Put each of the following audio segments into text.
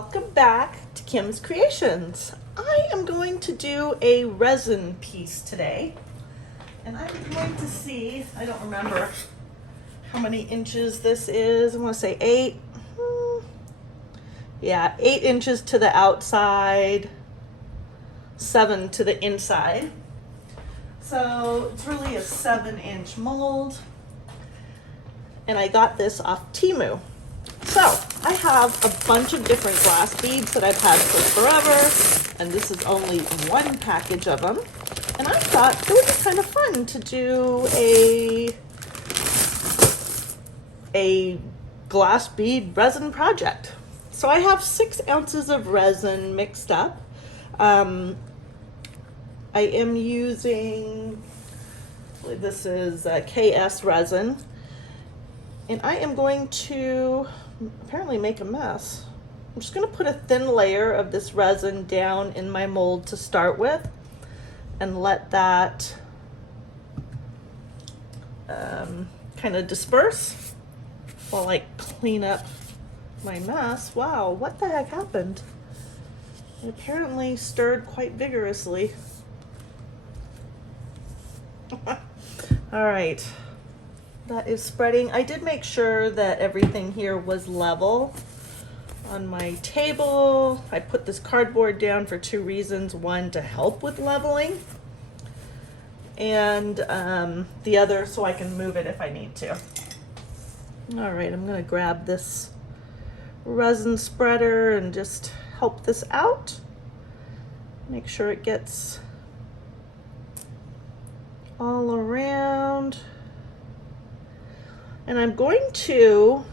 Welcome back to Kim's Creations. I am going to do a resin piece today, and I'm going to see, I don't remember how many inches this is. I want to say 8. Yeah, 8 inches to the outside, 7 to the inside. So it's really a 7-inch mold, and I got this off TEMU. So I have a bunch of different glass beads that I've had for forever, and this is only one package of them. And I thought it would be kind of fun to do a glass bead resin project. So I have 6 ounces of resin mixed up. I am using, this is KS resin, and I am going to apparently make a mess. I'm just going to put a thin layer of this resin down in my mold to start with and let that kind of disperse while I clean up my mess. Wow, what the heck happened? It apparently stirred quite vigorously. All right. That is spreading. I did make sure that everything here was level on my table. I put this cardboard down for 2 reasons. One, to help with leveling, and the other so I can move it if I need to. All right, I'm gonna grab this resin spreader and just help this out. Make sure it gets all around. And I'm going to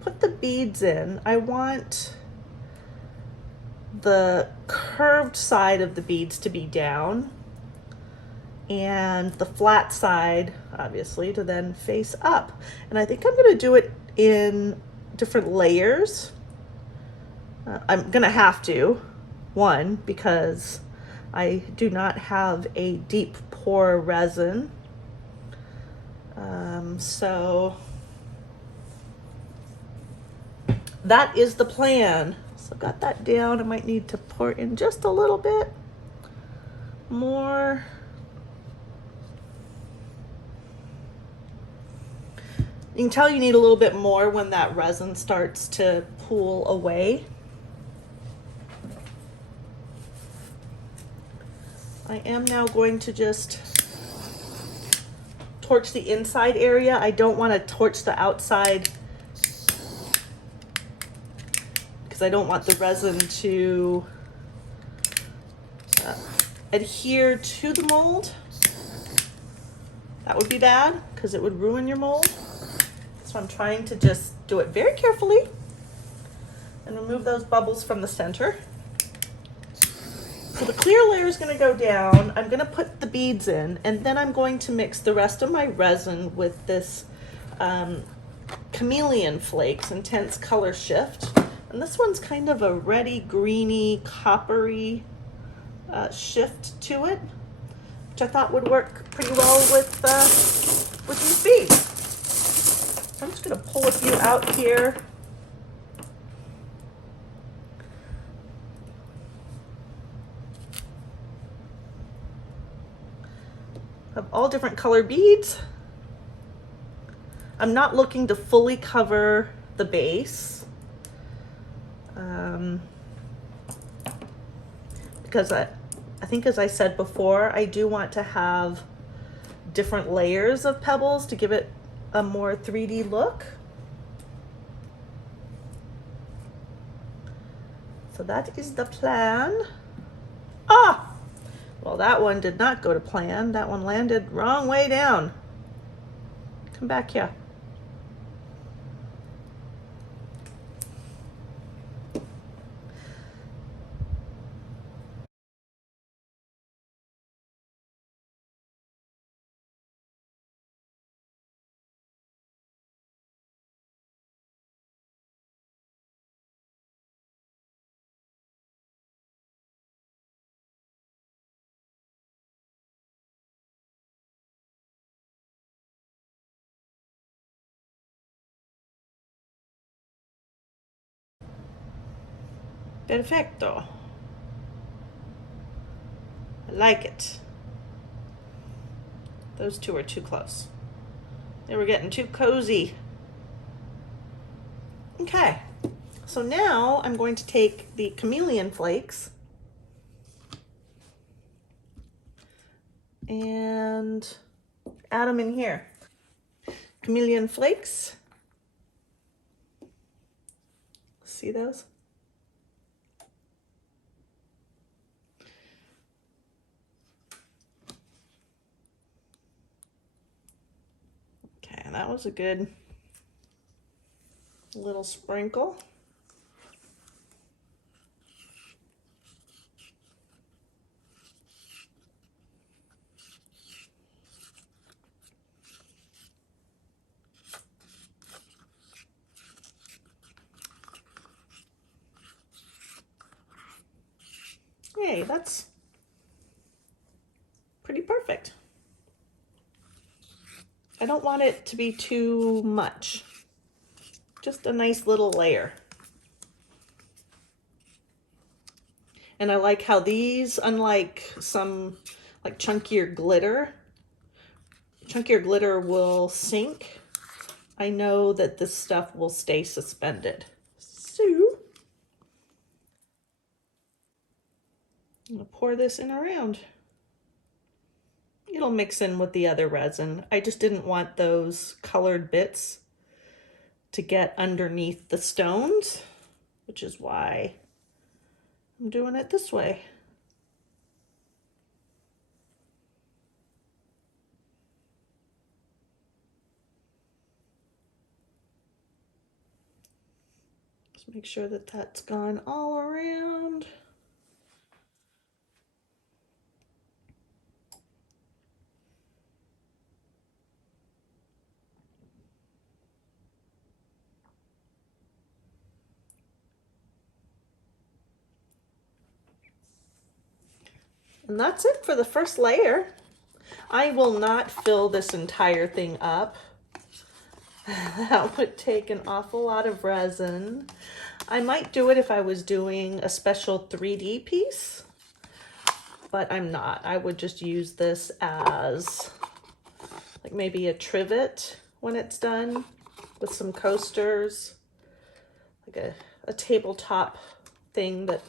put the beads in. I want the curved side of the beads to be down and the flat side, obviously, to then face up. And I think I'm going to do it in different layers. I'm going to have to, one, because I do not have a deep pour resin. So that is the plan. So got that down. I might need to pour in just a little bit more. You can tell you need a little bit more when that resin starts to pool away. I am now going to just torch the inside area. I don't want to torch the outside because I don't want the resin to adhere to the mold. That would be bad because it would ruin your mold. So I'm trying to just do it very carefully and remove those bubbles from the center. So the clear layer is going to go down. I'm going to put the beads in, and then I'm going to mix the rest of my resin with this chameleon flakes, intense color shift. And this one's kind of a reddy, greeny, coppery shift to it, which I thought would work pretty well with these beads. So I'm just going to pull a few out here. Of all different color beads. I'm not looking to fully cover the base because I think, as I said before, I do want to have different layers of pebbles to give it a more 3D look. So that is the plan. Well, that one did not go to plan. That one landed wrong way down. Come back here. Perfecto. I like it. Those two are too close. They were getting too cozy. Okay, so now I'm going to take the chameleon flakes and add them in here. Chameleon flakes. See those? Okay, that was a good little sprinkle. Hey, that's pretty perfect. I don't want it to be too much. Just a nice little layer. And I like how these, unlike some like chunkier glitter will sink. I know that this stuff will stay suspended. So I'm gonna pour this in around. It'll mix in with the other resin. I just didn't want those colored bits to get underneath the stones, which is why I'm doing it this way. Just make sure that that's gone all around. And that's it for the first layer. I will not fill this entire thing up. That would take an awful lot of resin. I might do it if I was doing a special 3D piece, but I'm not. I would just use this as like maybe a trivet when it's done with some coasters, like a tabletop thing that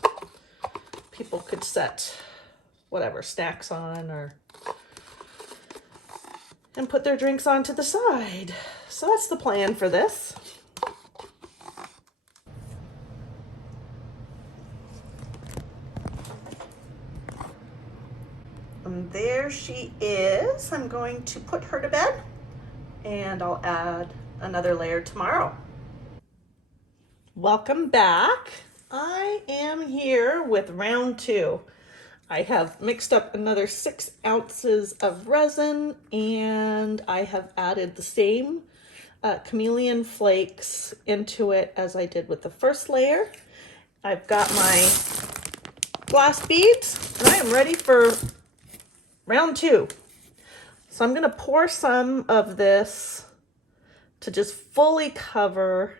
people could set whatever snacks on and put their drinks on to the side. So that's the plan for this. And there she is. I'm going to put her to bed and I'll add another layer tomorrow. Welcome back. I am here with round 2. I have mixed up another 6 ounces of resin and I have added the same chameleon flakes into it as I did with the first layer. I've got my glass beads and I am ready for round 2. So I'm going to pour some of this to just fully cover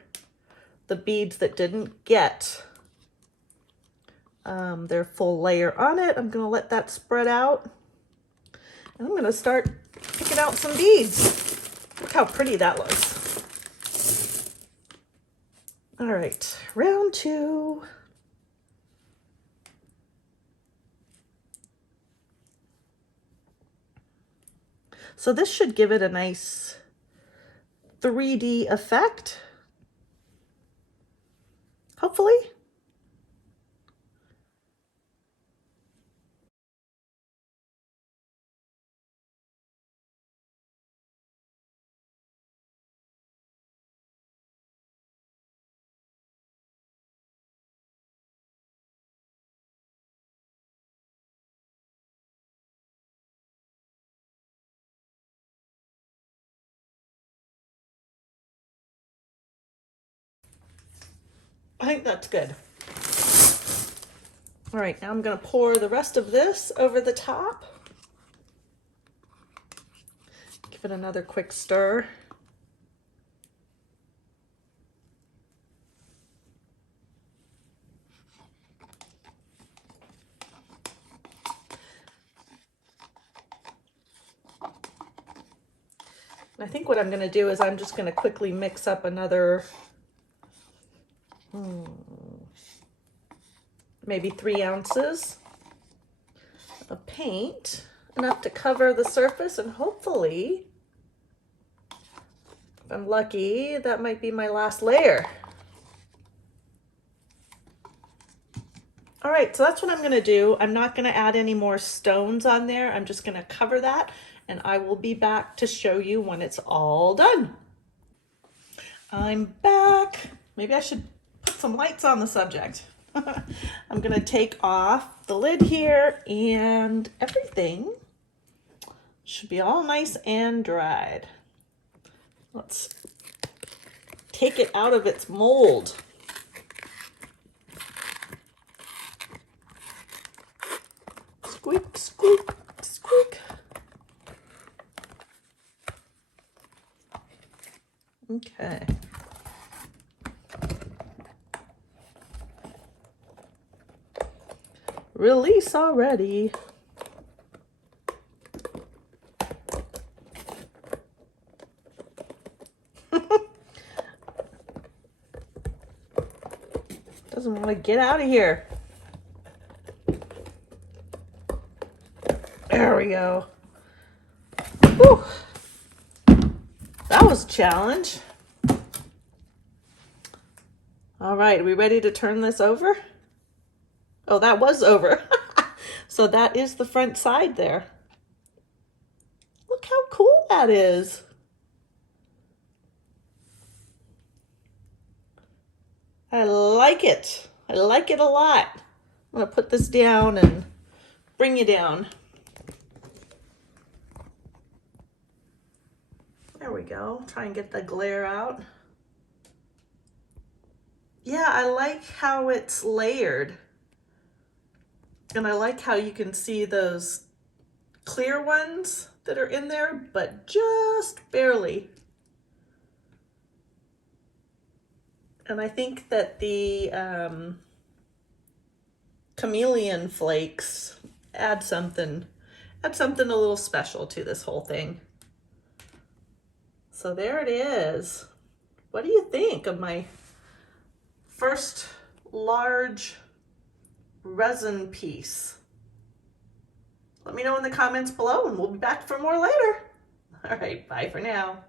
the beads that didn't get their full layer on it. I'm going to let that spread out. And I'm going to start picking out some beads. Look how pretty that looks. All right, round 2. So this should give it a nice 3D effect, hopefully. I think that's good. All right, now I'm going to pour the rest of this over the top. Give it another quick stir. I think what I'm going to do is I'm just going to quickly mix up another maybe 3 ounces of paint, enough to cover the surface, and hopefully, if I'm lucky, that might be my last layer. All right, so that's what I'm going to do. I'm not going to add any more stones on there. I'm just going to cover that, and I will be back to show you when it's all done. I'm back. Maybe I should put some lights on the subject. I'm going to take off the lid here, and everything should be all nice and dried. Let's take it out of its mold. Squeak, squeak, squeak. Okay. Release already. Doesn't want to get out of here. There we go. Whew. That was a challenge. All right, are we ready to turn this over? Oh, that was over. So that is the front side there. Look how cool that is. I like it. I like it a lot. I'm going to put this down and bring you down. There we go. Try and get the glare out. Yeah, I like how it's layered. And I like how you can see those clear ones that are in there, but just barely. And I think that the chameleon flakes add something a little special to this whole thing. So there it is. What do you think of my first large resin piece? Let me know in the comments below, and we'll be back for more later. All right, bye for now.